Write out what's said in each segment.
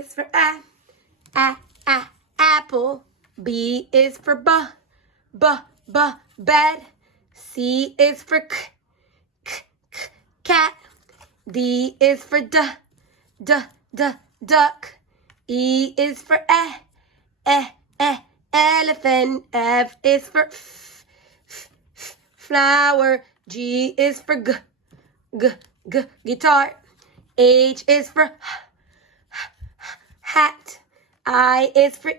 is for apple. B is for bed. C is for cat. D is for duck. E is for elephant. F is for flower. G is for guitar. H is for hat. I is for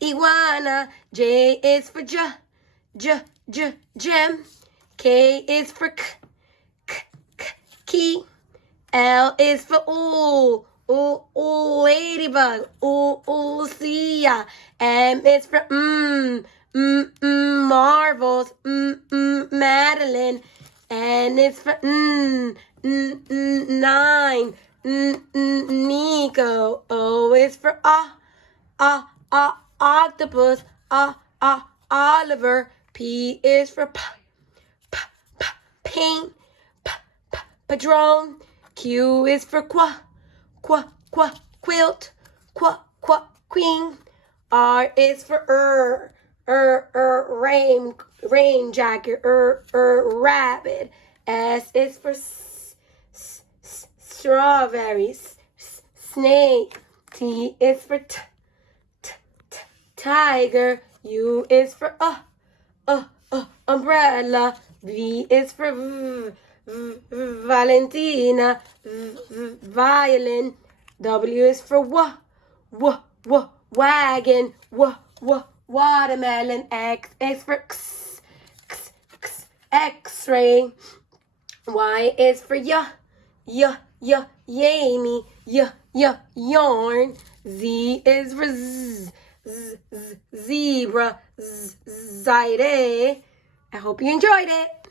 iguana. J is for gem. K is for key. L is for ladybug. See ya. M is for marvels. Madeline. N is for nine. Nico. O is for octopus. Oliver. P is for paint. Padron. Q is for quilt. Queen. R is for rain jacket. Rabbit. S is for strawberries. Snake. T is for tiger. U is for umbrella. V is for Valentina. Violin. W is for wagon. Watermelon. X is for X-ray. Y is for Yami. Yarn. Z is for zebra. Zide. I hope you enjoyed it.